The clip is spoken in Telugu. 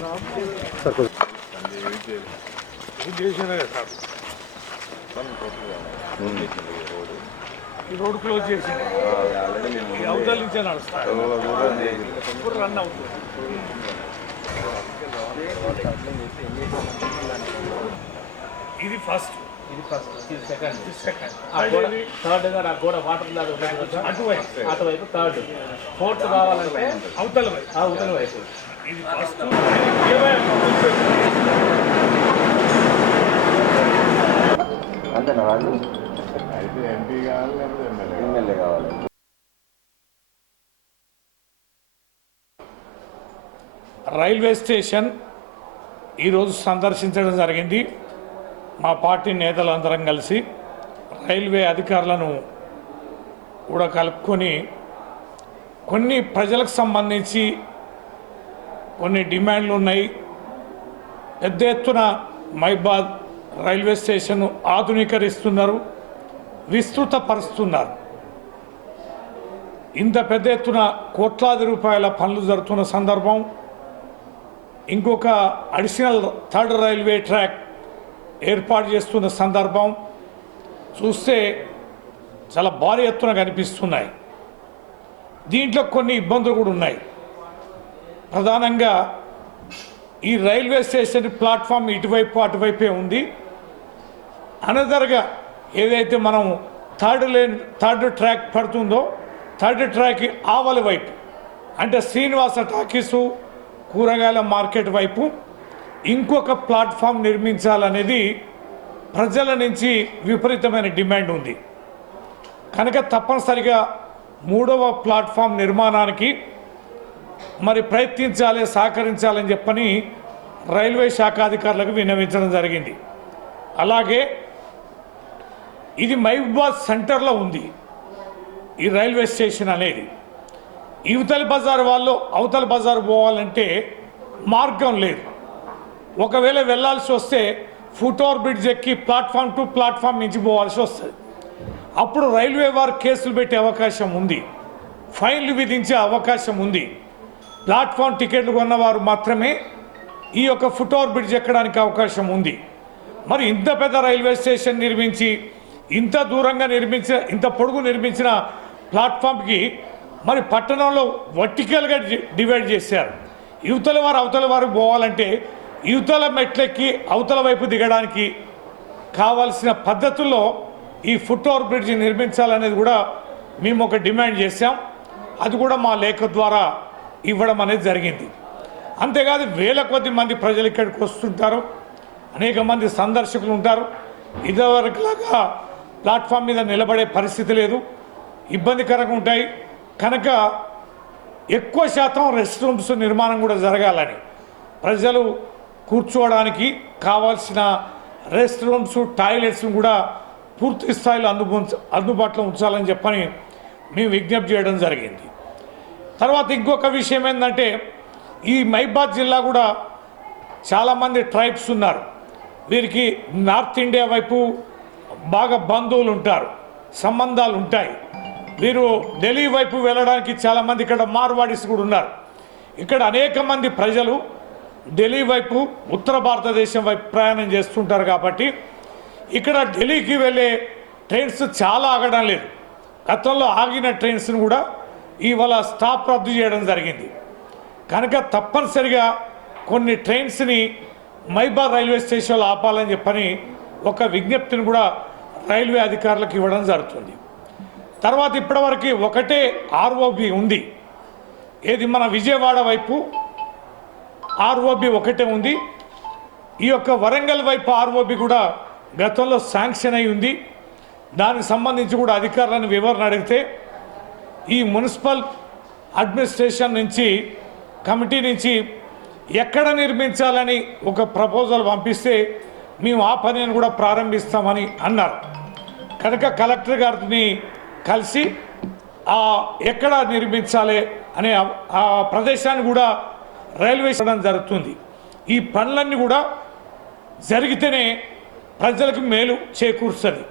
ఈ రోడ్ క్లోజ్ చేసి అవతల నుంచే నడుస్తారు రన్ అవుతుంది. ఇది ఫస్ట్, ఇది సెకండ్ థర్డ్ గా నాకు కూడా వాటర్ అటువైపు థర్డ్, ఫోర్త్ కావాలంటే అవతల వైపు. ఇది ఫస్ట్. అంతేనా వాళ్ళు అయితే ఎంపీ కావాలి లేకపోతే ఎమ్మెల్యే కావాలి. రైల్వే స్టేషన్ ఈరోజు సందర్శించడం జరిగింది. మా పార్టీ నేతలందరం కలిసి రైల్వే అధికారులను కూడా కలుపుకొని కొన్ని ప్రజలకు సంబంధించి కొన్ని డిమాండ్లు ఉన్నాయి. పెద్ద ఎత్తున మైబాద్ రైల్వే స్టేషన్ ఆధునీకరిస్తున్నారు, విస్తృతపరుస్తున్నారు. ఇంత పెద్ద ఎత్తున కోట్లాది రూపాయల పనులు జరుగుతున్న సందర్భం, ఇంకొక అడిషనల్ థర్డ్ రైల్వే ట్రాక్ ఏర్పాటు చేస్తున్న సందర్భం చూస్తే చాలా భారీ ఎత్తున కనిపిస్తున్నాయి. దీంట్లో కొన్ని ఇబ్బందులు కూడా ఉన్నాయి. ప్రధానంగా ఈ రైల్వే స్టేషన్ ప్లాట్ఫామ్ ఇటువైపు అటువైపే ఉంది. అనదర్గా ఏదైతే మనం థర్డ్ ట్రాక్ పడుతుందో థర్డ్ ట్రాక్ ఆవలి వైపు అంటే శ్రీనివాస టాకీసు కూరగాయల మార్కెట్ వైపు ఇంకొక ప్లాట్ఫామ్ నిర్మించాలనేది ప్రజల నుంచి విపరీతమైన డిమాండ్ ఉంది. కనుక తప్పనిసరిగా మూడవ ప్లాట్ఫామ్ నిర్మాణానికి మరి ప్రయత్నించాలి, సహకరించాలని చెప్పని రైల్వే శాఖ అధికారులకు విన్నవించడం జరిగింది. అలాగే ఇది మహబూబాద్ సెంటర్లో ఉంది ఈ రైల్వే స్టేషన్ అనేది. ఇవతల బజార్ వాళ్ళు అవతల బజార్ పోవాలంటే మార్గం లేదు. ఒకవేళ వెళ్ళాల్సి వస్తే ఫుట్ ఓవర్ బ్రిడ్జ్ ఎక్కి ప్లాట్ఫామ్ టు ప్లాట్ఫామ్ నుంచి పోవాల్సి వస్తుంది. అప్పుడు రైల్వే వారు కేసులు పెట్టే అవకాశం ఉంది, ఫైన్లు విధించే అవకాశం ఉంది. ప్లాట్ఫామ్ టికెట్లు కొన్నవారు మాత్రమే ఈ యొక్క ఫుట్ ఓవర్ బ్రిడ్జ్ ఎక్కడానికి అవకాశం ఉంది. మరి ఇంత పెద్ద రైల్వే స్టేషన్ నిర్మించి ఇంత దూరంగా ఇంత పొడుగు నిర్మించిన ప్లాట్ఫామ్కి మరి పట్టణంలో వర్టికల్గా డివైడ్ చేశారు. యువతల వారు అవతల వారు పోవాలంటే యువతల మెట్లెక్కి అవతల వైపు దిగడానికి కావాల్సిన పద్ధతుల్లో ఈ ఫుట్ ఓవర్ బ్రిడ్జ్ నిర్మించాలనేది కూడా మేము ఒక డిమాండ్ చేశాం. అది కూడా మా లేఖ ద్వారా ఇవ్వడం అనేది జరిగింది. అంతేకాదు వేల కొద్ది మంది ప్రజలు ఇక్కడికి వస్తుంటారు, అనేక మంది సందర్శకులు ఉంటారు. ఇదివరకులాగా ప్లాట్ఫామ్ మీద నిలబడే పరిస్థితి లేదు, ఇబ్బందికరంగా ఉంటాయి. కనుక ఎక్కువ శాతం రెస్ట్ రూమ్స్ నిర్మాణం కూడా జరగాలని, ప్రజలు కూర్చోవడానికి కావాల్సిన రెస్ట్ రూమ్స్ టాయిలెట్స్ కూడా పూర్తి స్థాయిలో అందుబాటులో ఉంచాలని చెప్పని మేము విజ్ఞప్తి చేయడం జరిగింది. తర్వాత ఇంకొక విషయం ఏంటంటే ఈ మహబూబాద్ జిల్లా కూడా చాలామంది ట్రైబ్స్ ఉన్నారు. వీరికి నార్త్ ఇండియా వైపు బాగా బంధువులు ఉంటారు, సంబంధాలు ఉంటాయి. వీరు ఢిల్లీ వైపు వెళ్ళడానికి చాలామంది ఇక్కడ మార్వాడీస్ కూడా ఉన్నారు. ఇక్కడ అనేక మంది ప్రజలు ఢిల్లీ వైపు ఉత్తర భారతదేశం వైపు ప్రయాణం చేస్తుంటారు. కాబట్టి ఇక్కడ ఢిల్లీకి వెళ్ళే ట్రైన్స్ చాలా ఆగడం లేదు. గతంలో ఆగిన ట్రైన్స్ను కూడా ఇవాళ స్టాప్ రద్దు చేయడం జరిగింది. కనుక తప్పనిసరిగా కొన్ని ట్రైన్స్ని మహబూబాద్ రైల్వే స్టేషన్లో ఆపాలని చెప్పని ఒక విజ్ఞప్తిని కూడా రైల్వే అధికారులకు ఇవ్వడం జరుగుతుంది. తర్వాత ఇప్పటివరకు ఒకటే ఆర్ఓబి ఉంది, ఏది మన విజయవాడ వైపు ఆర్ఓబి ఒకటే ఉంది. ఈ యొక్క వరంగల్ వైపు ఆర్ఓబి కూడా గతంలో శాంక్షన్ అయి ఉంది. దానికి సంబంధించి కూడా అధికారులను వివరణ అడిగితే ఈ మున్సిపల్ అడ్మినిస్ట్రేషన్ నుంచి కమిటీ నుంచి ఎక్కడ నిర్మించాలని ఒక ప్రపోజల్ పంపిస్తే మేము ఆ పనిని కూడా ప్రారంభిస్తామని అన్నారు. కనుక కలెక్టర్ గారిని కలిసి ఎక్కడ నిర్మించాలి అనే ఆ ప్రదేశాన్ని కూడా రైల్వే చేయడం జరుగుతుంది. ఈ పనులన్నీ కూడా జరిగితేనే ప్రజలకు మేలు చేకూరుస్తుంది.